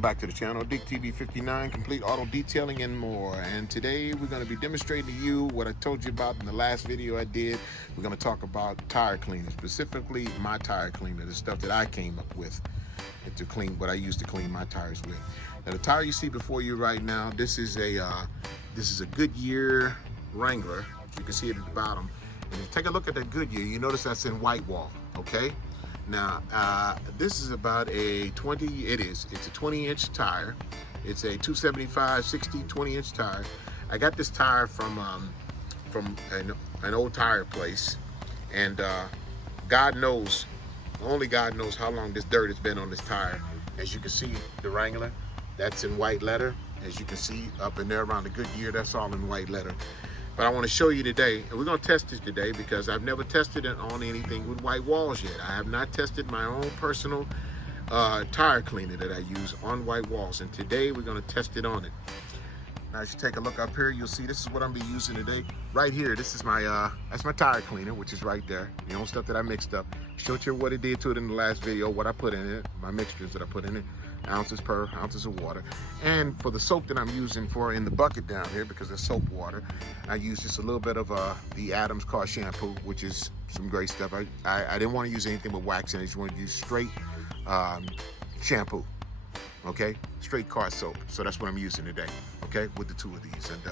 Welcome back to the channel, Dick TV 59, complete auto detailing and more. And today we're going to be demonstrating to you what I told you about in the last video I did. We're going to talk about tire cleaning, specifically my tire cleaner, the stuff that I came up with to clean, what I use to clean my tires with. Now the tire you see before you right now, this is a Goodyear Wrangler. You can see it at the bottom. And take a look at that Goodyear. You notice that's in white wall, okay? Now, this is about a 20, it's a 20-inch tire. It's a 275, 60, 20-inch tire. I got this tire from an old tire place, and God knows, only God knows how long this dirt has been on this tire. As you can see, the Wrangler, that's in white letter. As you can see up in there around the Goodyear, that's all in white letter. But I want to show you today, and we're going to test this today because I've never tested it on anything with white walls yet. I have not tested my own personal tire cleaner that I use on white walls, and today we're going to test it on it. Now, as you take a look up here, you'll see this is what I'm going to be using today. Right here, this is my that's my tire cleaner, which is right there. You know, stuff that I mixed up. Showed you what it did to it in the last video, what I put in it, my mixtures that I put in it, ounces of water. And for the soap that I'm using for in the bucket down here, because it's soap water, I use just a little bit of the Adams car shampoo, which is some great stuff. I didn't want to use anything but wax, and I just wanted to use straight shampoo, okay? Straight car soap. So that's what I'm using today, okay, with the two of these. And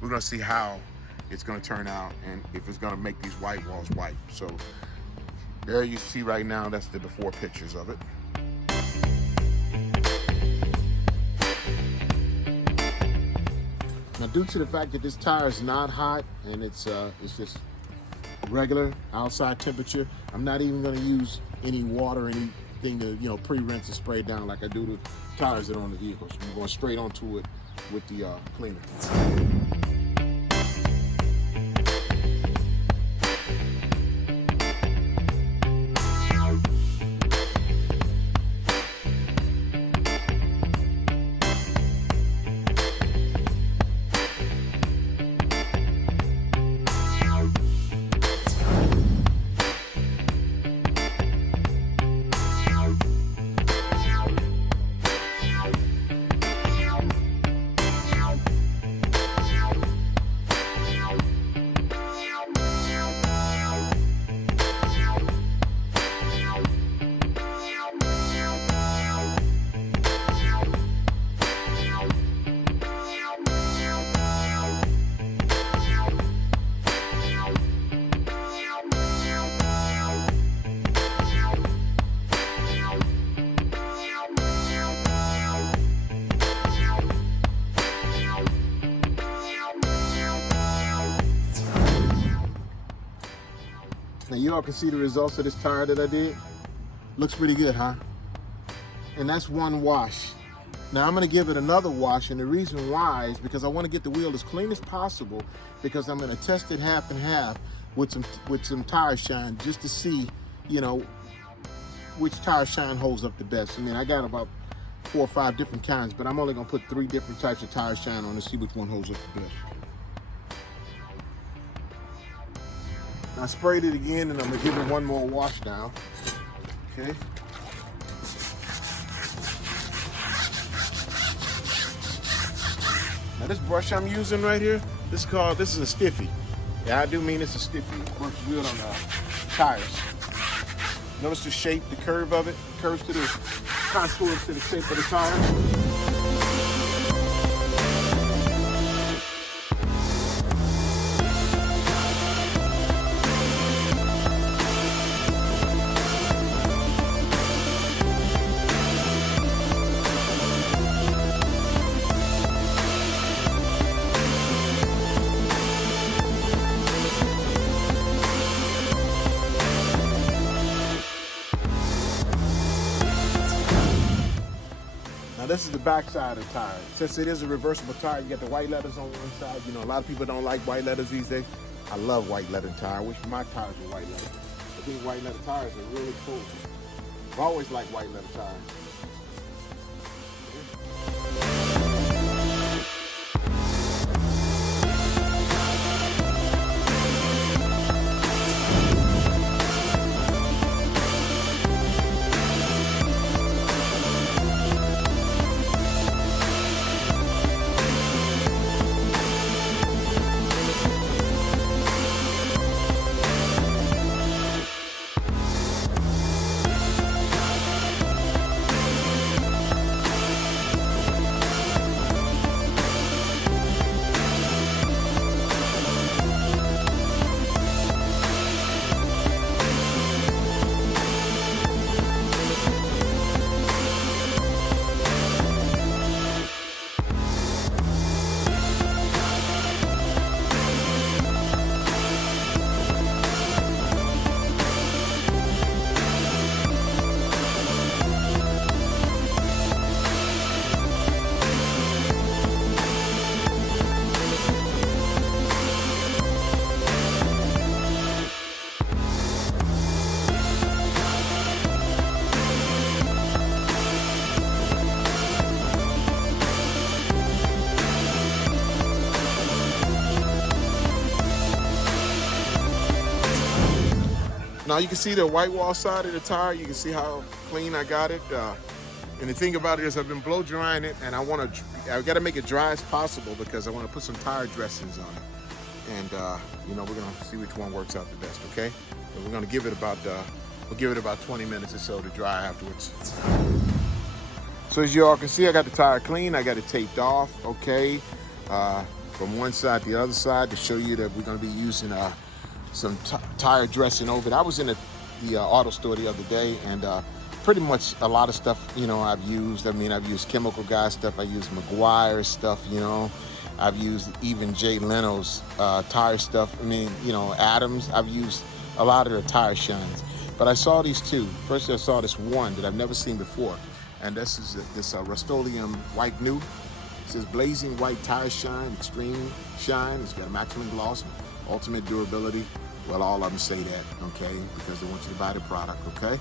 we're gonna see how it's gonna turn out and if it's gonna make these white walls white. So there you see right now, that's the before pictures of it. Now, due to the fact that this tire is not hot and it's just regular outside temperature, I'm not even going to use any water or anything to, you know, pre-rinse and spray down like I do the tires that are on the vehicles. I'm going straight onto it with the cleaner. Now you all can see the results of this tire that I did. Looks pretty good, huh? And that's one wash. Now I'm gonna give it another wash, and the reason why is because I wanna get the wheel as clean as possible, because I'm gonna test it half and half with some tire shine just to see, you know, which tire shine holds up the best. I mean, I got about 4 or 5 different kinds, but I'm only gonna put 3 different types of tire shine on to see which one holds up the best. I sprayed it again, and I'm gonna give it one more wash now. Okay. Now this brush I'm using right here, this is a stiffy. Yeah, I do mean it's a stiffy. It works good on the tires. Notice the shape, the curve of it, curves to the contours to the shape of the tire. This is the back side of the tire. Since it is a reversible tire, you got the white letters on one side. You know, a lot of people don't like white letters these days. I love white letter tire. I wish my tires were white letter. I think white letter tires are really cool. I've always liked white letter tires. Now you can see the white wall side of the tire. You can see how clean I got it. And the thing about it is I've been blow drying it, and I got to make it dry as possible because I want to put some tire dressings on it. And you know, we're gonna see which one works out the best, okay? But we're gonna give it about we'll give it about 20 minutes or so to dry afterwards. So as you all can see, I got the tire clean. I got it taped off, okay? From one side to the other side to show you that we're gonna be using some tire dressing over it. I was in the auto store the other day, and pretty much a lot of stuff, you know, I've used. I mean, I've used Chemical Guy stuff. I used McGuire's stuff, you know. I've used even Jay Leno's tire stuff. I mean, you know, Adams. I've used a lot of the tire shines. But I saw these two. First, I saw this one that I've never seen before. And this is this Rust-Oleum White New. It says Blazing White Tire Shine, Extreme Shine. It's got a maximum gloss, ultimate durability. Well, all of them say that, okay, because they want you to buy the product, okay?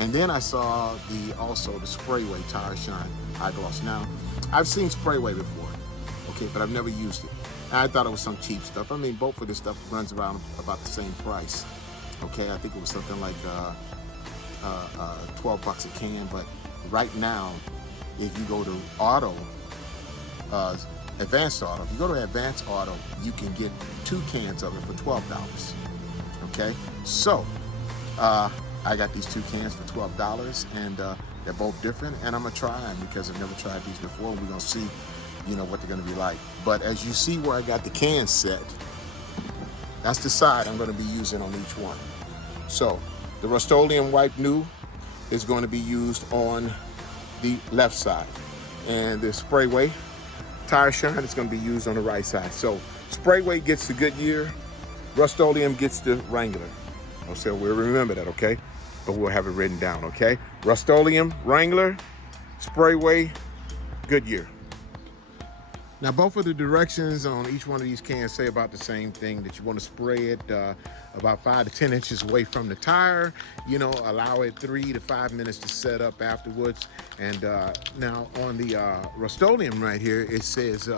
And then I saw also the Sprayway Tire Shine High Gloss. Now, I've seen Sprayway before, okay, but I've never used it. And I thought it was some cheap stuff. I mean, both of this stuff runs around about the same price, okay? I think it was something like 12 bucks a can, but right now, if you go to Advanced Auto, if you go to Advanced Auto, you can get 2 cans of it for $12, okay? So, I got these 2 cans for $12, and they're both different, and I'm gonna try them because I've never tried these before, and we're gonna see, you know, what they're gonna be like. But as you see where I got the cans set, that's the side I'm gonna be using on each one. So, the Rust-Oleum White New is going to be used on the left side, and the Sprayway Tire Shine is going to be used on the right side. So Sprayway gets the Goodyear, Rust-Oleum gets the Wrangler. So we'll remember that, okay? But we'll have it written down, okay? Rust-Oleum, Wrangler, Sprayway, Goodyear. Now, both of the directions on each one of these cans say about the same thing, that you want to spray it about 5 to 10 inches away from the tire. You know, allow it 3 to 5 minutes to set up afterwards. And now on the Rust-Oleum right here, it says,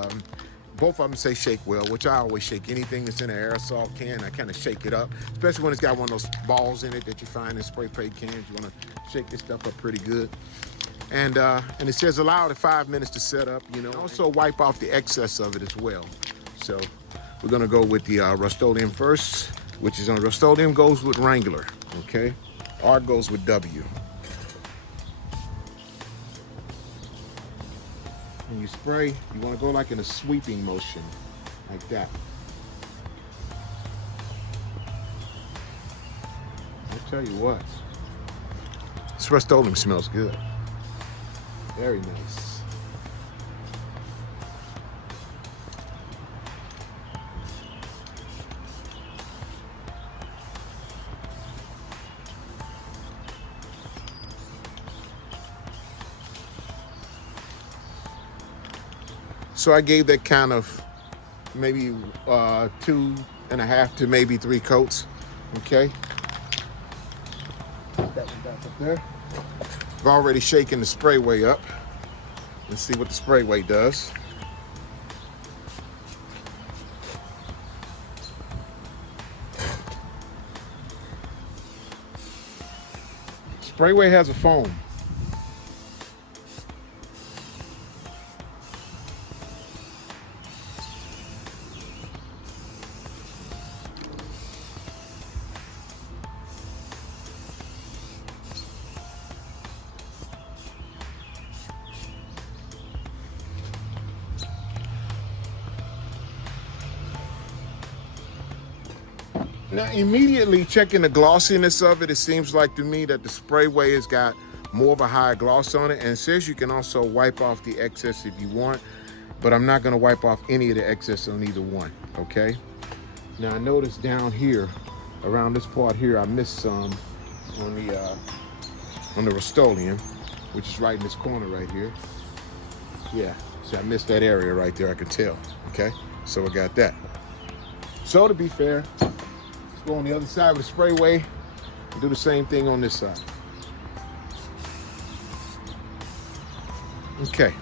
both of them say shake well, which I always shake anything that's in an aerosol can. I kind of shake it up, especially when it's got one of those balls in it that you find in spray paint cans. You want to shake this stuff up pretty good. And it says allow it 5 minutes to set up, you know. Also wipe off the excess of it as well. So we're gonna go with the Rust-Oleum first, which is on Rust-Oleum goes with Wrangler, okay? R goes with W. When you spray, you wanna go like in a sweeping motion, like that. I'll tell you what, this Rust-Oleum smells good. Very nice. So I gave that kind of maybe 2.5 to maybe 3 coats, okay? Put that one back up there. I've already shaken the Sprayway up. Let's see what the Sprayway does. Sprayway has a foam. Now, immediately checking the glossiness of it, it seems like to me that the Sprayway has got more of a high gloss on it, and it says you can also wipe off the excess if you want, but I'm not gonna wipe off any of the excess on either one, okay? Now I noticed down here, around this part here, I missed some on the Rust-Oleum, which is right in this corner right here. Yeah, so I missed that area right there, I can tell, okay? So I got that. So to be fair, go on the other side with the Sprayway and do the same thing on this side. Okay.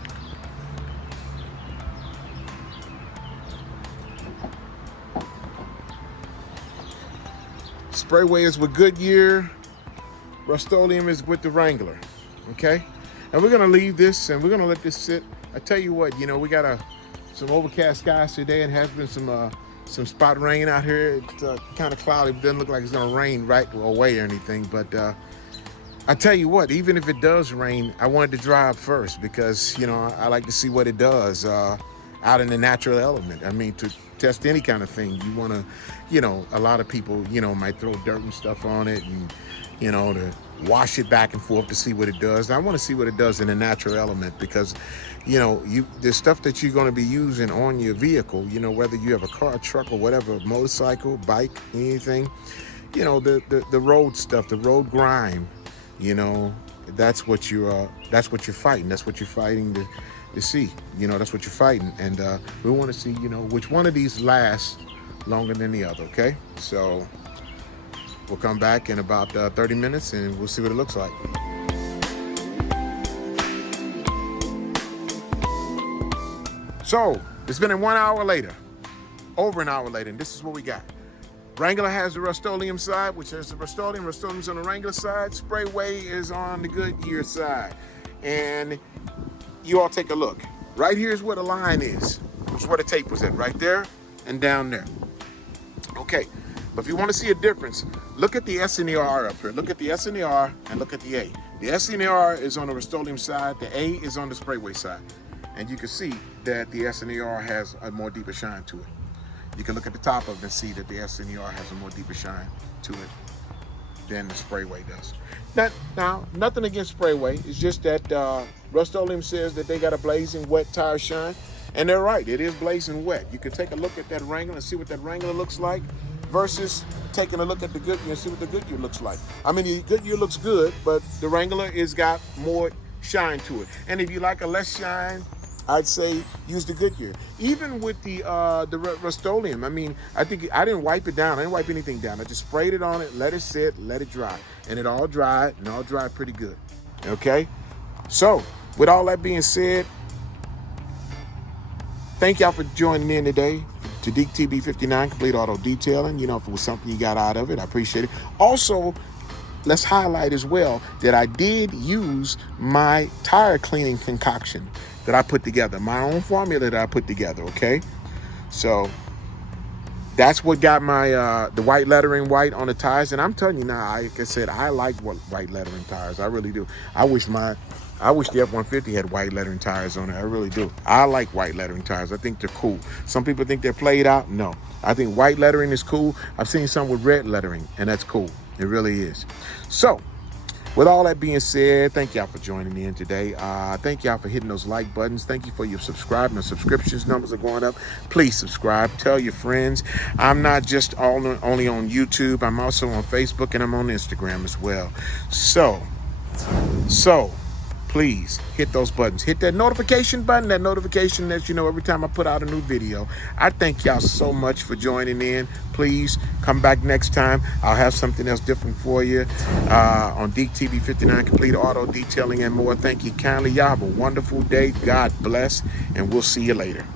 Sprayway is with Goodyear. Rust-Oleum is with the Wrangler. Okay? And we're gonna leave this and we're gonna let this sit. I tell you what, you know, we got some overcast skies today and has been some spot rain out here. It's kind of cloudy. It doesn't look like it's gonna rain right away or anything, but I tell you what, even if it does rain, I wanted to dry up first because, you know, I like to see what it does out in the natural element. I mean, to test any kind of thing, you want to, you know, a lot of people, you know, might throw dirt and stuff on it and, you know, to wash it back and forth to see what it does. And I want to see what it does in the natural element because, you know, there's stuff that you're going to be using on your vehicle, you know, whether you have a car, truck, or whatever, motorcycle, bike, anything, you know, the road stuff, the road grime. You know, that's what you're fighting. That's what you're fighting to see. You know, that's what you're fighting. And we want to see, you know, which one of these lasts longer than the other, okay? So we'll come back in about 30 minutes and we'll see what it looks like. So it's been 1 hour later, over an hour later, and this is what we got. Wrangler has the Rust-Oleum side, which is the Rust-Oleum. Rust-Oleum's on the Wrangler side. Sprayway is on the Goodyear side. And you all take a look. Right here is where the line is. It's where the tape was at, right there and down there. Okay, but if you want to see a difference, look at the S and the R up here. Look at the S and the R and look at the A. The S and the R is on the Rust-Oleum side. The A is on the Sprayway side. And you can see that the S and the R has a more deeper shine to it. You can look at the top of it and see that the S and the R has a more deeper shine to it than the Sprayway does. Now, nothing against Sprayway. It's just that Rust-Oleum says that they got a blazing wet tire shine. And they're right, it is blazing wet. You can take a look at that Wrangler and see what that Wrangler looks like versus taking a look at the Goodyear and see what the Goodyear looks like. I mean, the Goodyear looks good, but the Wrangler has got more shine to it. And if you like a less shine, I'd say use the Goodyear. Even with the Rust-Oleum, I mean, I think I didn't wipe it down. I didn't wipe anything down. I just sprayed it on it, let it sit, let it dry. And it all dried, and all dried pretty good. Okay? So, with all that being said, thank y'all for joining in today to Deke TB59 Complete Auto Detailing. You know, if it was something you got out of it, I appreciate it. Also, let's highlight as well that I did use my tire cleaning concoction that I put together, my own formula that I put together, okay? So that's what got my the white lettering white on the tires. And I'm telling you now, like I said, I like white lettering tires. I really do. I wish the F-150 had white lettering tires on it. I really do. I like white lettering tires. I think they're cool. Some people think they're played out. No, I think white lettering is cool. I've seen some with red lettering, and that's cool. It really is. So, with all that being said, thank y'all for joining in today. Thank y'all for hitting those like buttons. Thank you for your subscribing. The subscriptions numbers are going up. Please subscribe. Tell your friends. I'm not just only on YouTube. I'm also on Facebook and I'm on Instagram as well. So please hit those buttons. Hit that notification button, that notification that you know every time I put out a new video. I thank y'all so much for joining in. Please come back next time. I'll have something else different for you on Deke TB59 Complete Auto Detailing and more. Thank you kindly. Y'all have a wonderful day. God bless, and we'll see you later.